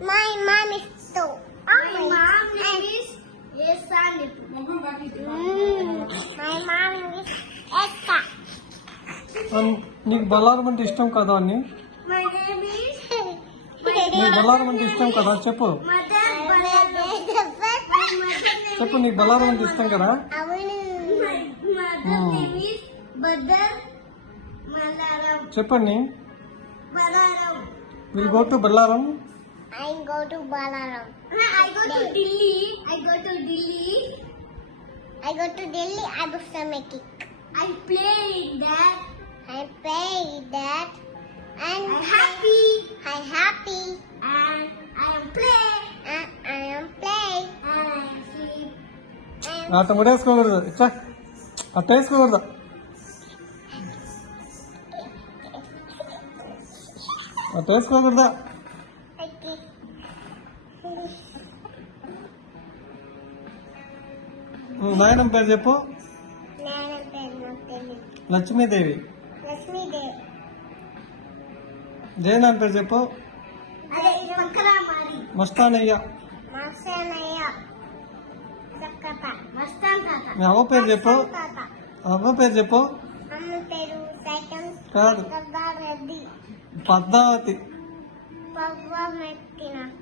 My mom is two. My mom is Esa. My mom is Eka. నీకు బల్లారం అంటే ఇష్టం కదా అని My name is నీకు బల్లారం అంటే ఇష్టం కదా చెప్పు Mother Balaram. చెప్పు నీకు బల్లారం అంటే ఇష్టం కదా అవును. My mother name is Badar Malaram. చెప్పండి Balaram. Will go to Ballaram I go to Balaram. I go to Delhi. I go to Delhi. I go to Delhi. I do some kick. I play in that. I play that. And I'm happy. I'm happy. And I am play. And I am play. And I am sleep. అట్ట ముడేసుకోకూడదు ఇచ్చా అట్ట వేసుకోకూడదు అట్ట వేసుకోకూడదా Okay. నాయనమ్మ పేరు చెప్పు Nana Telly. Lakshmidevi Lakshmi Dev. జయనాన్న పేరు చెప్పు అదే ఇది పక్కన మరి మస్తానయ్య Marsanaya. Sakata. మస్తాన్ తాత. మీ అవ్వ పేరు చెప్పు Tata. అవ్వ పేరు చెప్పు Amma Peru. Second. కాదు Reddy. Padmavati Papa Met.